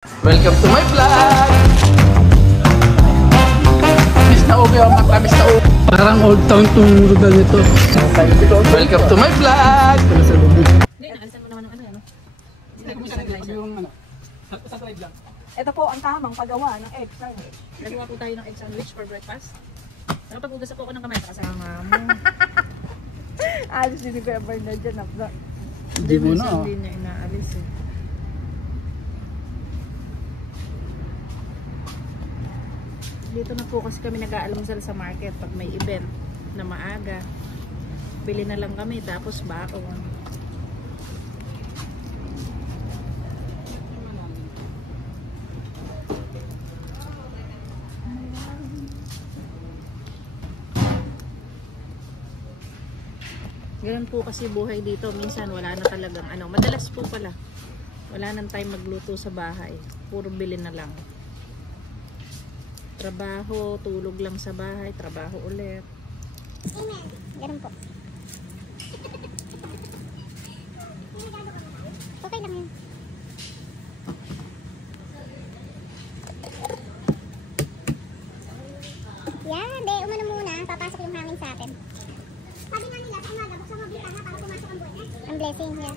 Welcome to my vlog! Miss na ubi ang mata, miss na ubi. Parang old town tong lugar nito. Welcome to my vlog! Hindi, naalisan mo naman ng ano, ano? Ito po ang tamang paggawa ng egg sandwich. Nagawa po tayo ng egg sandwich for breakfast. Nakapag-ugas po ako ng kamay kasama mo. Alis din ni Kuya Bernard dyan. Hindi mo na. Hindi niya inaalis eh. Dito na po kasi kami nag-aalmusal sa market pag may event na maaga. Bili na lang kami tapos baon. Ganun po kasi buhay dito. Minsan wala na talagang ano. Madalas po pala. Wala nang time magluto sa bahay. Puro bilhin na lang. Trabaho, tulog lang sa bahay, trabaho ulit. Amen. Ganun po. Okay lang yun. Yan, de, umano muna. Papasok yung hangin sa atin. Sabi nga nila, sa umaga, buksan mo bintana para pumasok ang buwan. Ang blessing, yeah.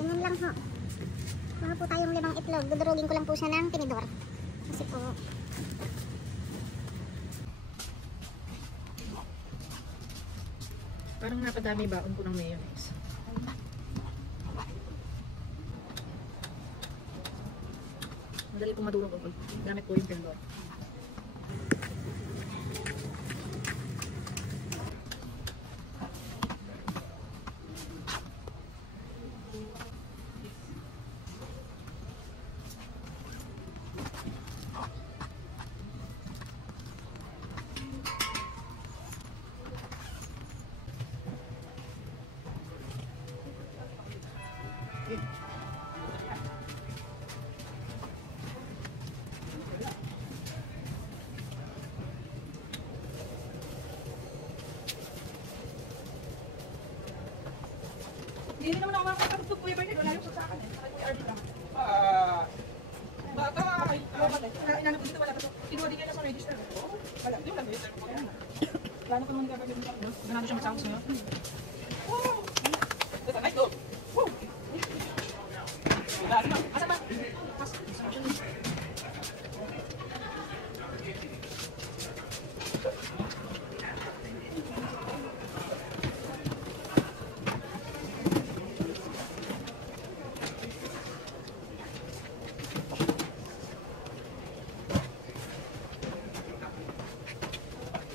Ganyan lang ho. Mga po tayong 5 itlog. Dudurugin ko lang po siya ng tinidor. Kasi po, Parang napadami baon ko ng mayonnaise. Madali pong madurog ako. Gamit ko yung tindor. Hindi naman ako makakapag Kuya Bernard. Wala yung sa akin eh. Sa Kuya Ardy lang. Bata, inanap dito wala pa. Kinuha din niya sa register. Wala, di wala. Plano ko naman gagawin dito. Ganado siya matapos ngayon. Wow! That's a nice dog. Wow! Asa ba?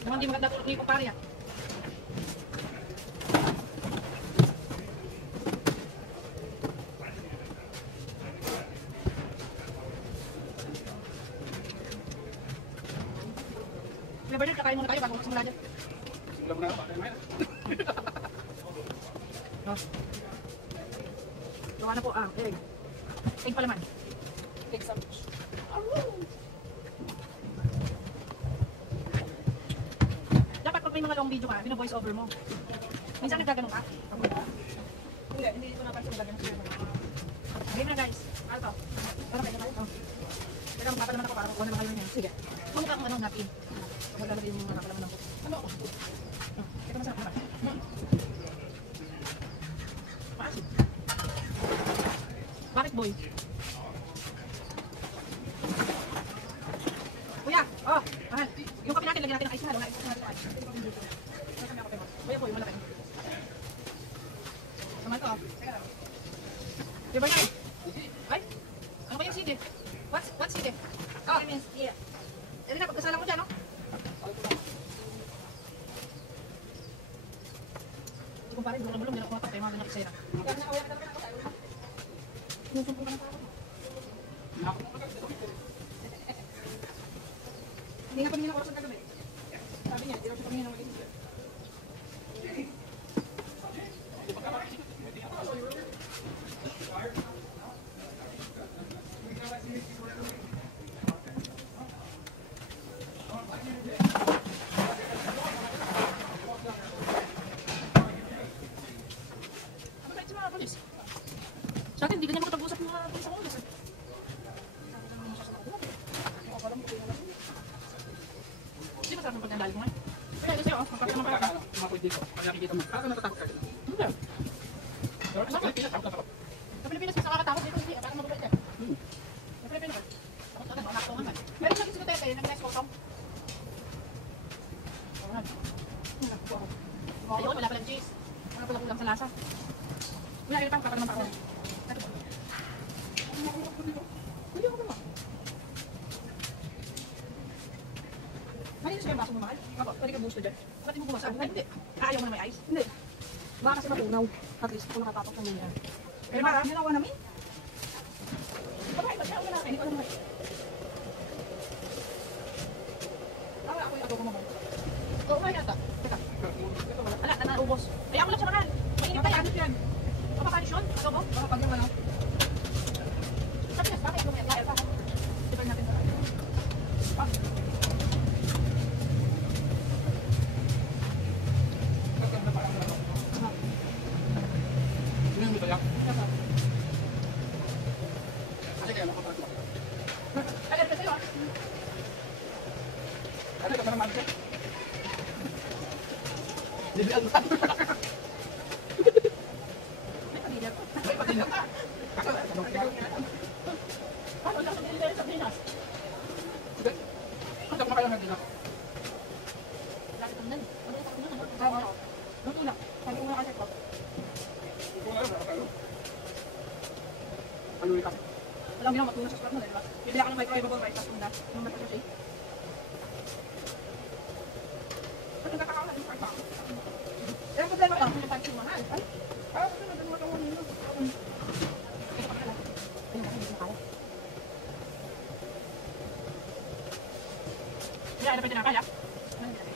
Naman di maganda tulog ni kumpare ah. Kuya Bernard, kakain muna tayo bago magsimula dyan. Simula mo na ako, patay mo yan. No. Gawa na po egg. Egg pa laman. Egg sandwich. Dapat pag may mga long video ka, bino-voice over mo. Minsan nagkaganon ka. Hindi ko napansin na gagawin siya. Game na guys. Ano to? Para kayo na tayo. Teka, magpapa naman ako para makuha naman kayo niyan. Sige. Kung ka kung anong napin. Maglalagay yung mga nakalaman ng po. Ano? Ito masarap naman. Maasin. Bakit boy? Kuya! Oh! Mahal! Yung kape natin, lagyan natin ng ice na. Wala ice na natin. Kuya boy, malaki. Naman to. Teka lang. Di ba yan? Ay! Ano ba yung CD? What's CD? Oh! Yeah. Yan na, pagkasalang ko dyan, no? Hindi kong pare, bulong-bulong, meron ko matak, kaya mga ganyan kisaya na. Sinusumpo ka ng tao. Hindi nga pamingin ng oras ng kagabi. Sabi niya, hindi raw siya pamingin ng mag-isip. Masarap ng pagkandali mo nga. Kaya kasi oh, magpapit naman pala. Makoy dito. Kaya nakikita mo. Parang natatakot ka. Hindi. Pero sa Pilipinas, takot na takot. Sa Pilipinas, mas nakakatakot dito. Hindi, parang mababait eh. Sa Pilipinas, takot agad, mga nakatungan man. Meron lagi si Duterte, nag-nice photo. Ayun, wala palang cheese. Wala palang kulang sa lasa. Wala, yun pa, kaka naman pa ako. Hindi ako naman. Malinis ka yung baso mo, mahal? Ako, pwede ka gusto dyan. Ba't di mo bumasa? Ay, hindi. Ayaw mo na may ice? Hindi. Baka kasi matunaw. At least kung nakatapak ng ganyan. Pero marami ginawa namin. Pagkain ba siya? Wala, hindi ko alam. Ako yung adobo mo mo. Oo, kaya yata. Teka. Wala, naubos. Kaya ako lang siya mahal. Mainit pa yan. Yan. Kapakanis yun? Adobo? Baka pag yung ano. Sabi na, bakit yung may pa? Sipay natin sa akin. Ah. Ano yung mito yan? Kasi kaya nakapagod ako. Ay, ano sa'yo ah? Kasi kaya naman siya. Libian mo. May pamilya ko. Ay, pati na. Kasi ano kaya? Ano lang sa delivery sa Pinas? Sige. Kasi ako makaya hindi na. Lagi kang nan. Ano yung takot nun? Tama. Luto na. Sabi ko na kasi ko. Kung ano, nakakalo. Ano yung kasi? Walang ginawa matuna sa spot mo, diba? Bibili ako ng microwavable rice, tapos tunda. Yung matuna siya. Ba't yung kakakaw na yung parpa? Eh, ang problema lang. Yung pag-ibig mahal. Ay, parang kasi nagano mo itong nino. Kaya pa pala. Ayun, kasi hindi ko kaya. Kaya, ano pa din nakaya? Ano yung nilagay?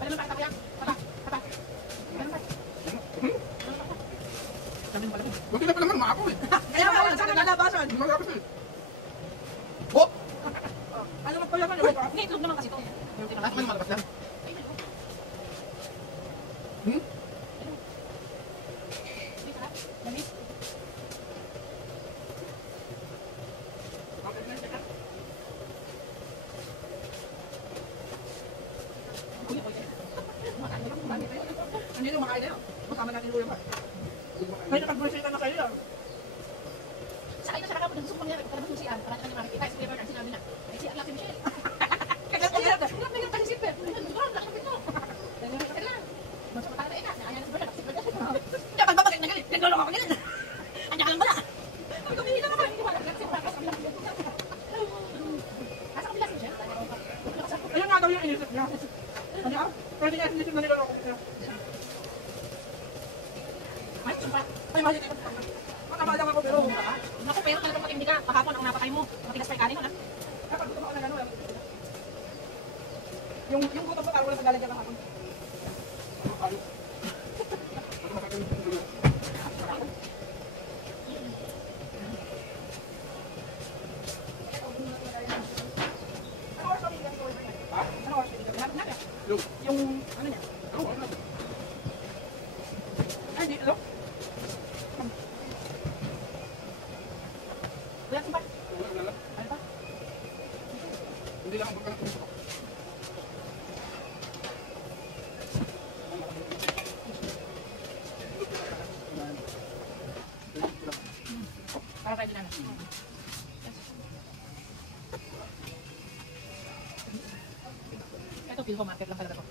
Pwede naman pakita ko yan. Papa, papa. Pwede naman. Dami mo pala din. Buti na pala naman ako eh. Kaya nga, wala saan nalalabasan. Hindi malapit eh. Oh! Ano magpayaman yung mukha? Hindi, itlog naman kasi ito. Yung Ay, tinatapos. may malabas lang. Ay, may itlog. Hmm? Hindi, sarap. Lamis. Kuya, kuya. Makain mo lang. Hindi nyo makain na yun. Masama natin ulo pa. Kaya nakag-grocery ka na kayo yan. Sa akin na siya nakapunta. Gusto ko mangyari. Para masusian. Para natin makikita. Sa paper, sinabi na. Ay, siya lang si Michelle. Kaya kaya na. Hirap na hirap tayo si Pep. Ayun, durang, nakapit to. Kailan? Mas matala na ina. Nakanya na si Bernard. Si Bernard. Kaya pag babagay na galit, naglulong ako ganyan. Anya ka lang bala. Sabi ko, hindi naman. Hindi wala. Kasi wala. Kasi wala. Asa kabila si Michelle? Ayun nga daw yung inisip niya. Ano ah? Pwede niya inisip na niloloko niya. Ay, sumpa. Ay, mahal dito. Makabalang ako pero. Naku, pero talagang matindi ka. Kahapon ang napatay mo. Matigas pa yung kanin mo na. Kapag gusto ako na gano'n. Yung gutom ko parang wala pagdalag niya kahapon. Ano oras kami dito? Ha? Ano oras kami dito? Hanap natin. Yung, Yung ano niya? ano, ano? Ay, di, ano? Kuya, sumpa. Wala, wala lang. Ano pa? Hindi lang ang pagkakataon ko. Para tayo din na. Ito, feel ko market lang talaga to.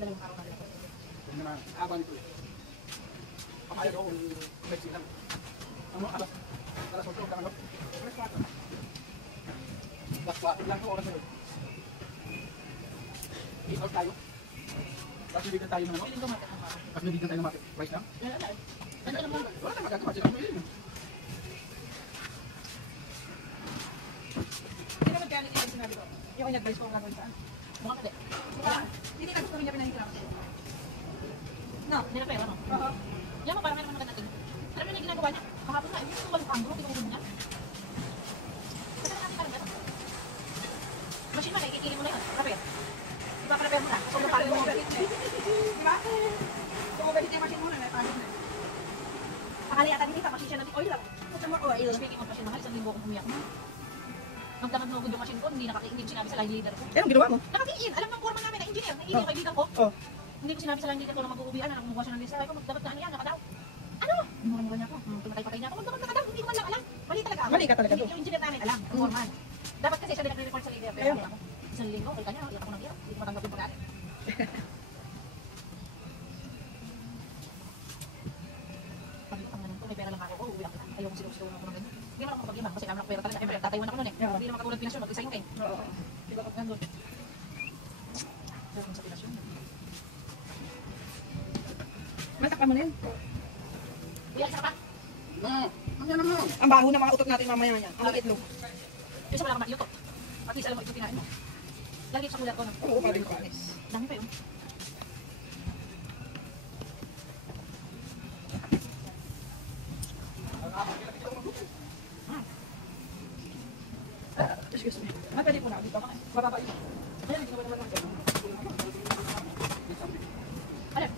Dalawang araw na dito. Hindi naman, haba nito eh. Pakaya ko kung flexi lang. Ano, alas 8 ka ano? Alas 4. Alas 4 lang ko oras na yun. 8 hours tayo. Tapos bibigyan tayo ng ano? Feeling ko market lang para. Tapos bibigyan tayo ng market price lang. Wala na eh. Ano naman? Wala tayong magagawa, sila kumili yun. Hindi naman kaya nila yung sinabi ko. Yung in-advise ko ang gagawin saan. Mukhang hindi. Hindi ka gusto rin niya pinahihirapan sa'yo. No. Hindi na pera, no? Oo. Yan mo, parang may naman natin. Alam mo na yung ginagawa niya? Kahapon nga, hindi ko walang pangro, tinulong niya. Kasi natin parang gano'n. Machine man, ikikili mo na yun. Repair. Diba ka repair mo na? So, parang mo. Diba? Kung mabahit yung machine mo na, may paano Akala yata ni Tita, magsisya natin oil lang. Speaking of machine, mahal, isang linggo akong umiyak mo. Magdamag-nugod yung machine ko, hindi ko sinabi sa line leader ko. Eh, anong ginawa mo? Nakatingin, alam ng foreman namin na engineer, naiingin yung kaibigan ko. Oh. Hindi ko sinabi sa line leader ko na mag-uubian na kumuha siya ng list. Sabi ko, dapat na ano yan, nakadaw. Ano? Mura-mura niya ako. Tumatay-patay niya ako. Magdamag nakadaw, hindi ko man lang alam. Mali talaga ako. Mali ka talaga doon. Yung engineer namin, alam, ang foreman. Dapat kasi siya din nagre-report sa leader. Pero ako, isang linggo, kay kanya, iyak ako ng iyak. Hindi ko matanggap yung pag-aaral. Pag ang ganun ko, may pera lang ako, uuwi ako. Ayoko sinusulo ako ng ganun. Hindi naman ako kapag-ibang kasi kami ng pera talaga. Siyempre, tatayuan ako nun eh. Hindi naman katulad Pinas yun, mag-isa yung kayo. Oo. Diba ako nandun? Pero kung sa Pinas yun, Matakpan mo na yan. uwi, alis ka pa. Ano naman? Ang baho ng mga utot natin mamaya yan. Ang itlog. Kasi wala kang maiutot. At least alam mo ito kinain mo. Lagi sa kulat ko. Oo, pwede ko alis. Dami pa yun. Excuse me. Pwede po na. Dito. Mababa yun. Ayan, hindi naman naman naman. Alam.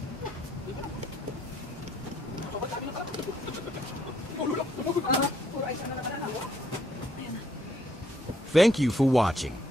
Puro ice na naman na. Thank you for watching.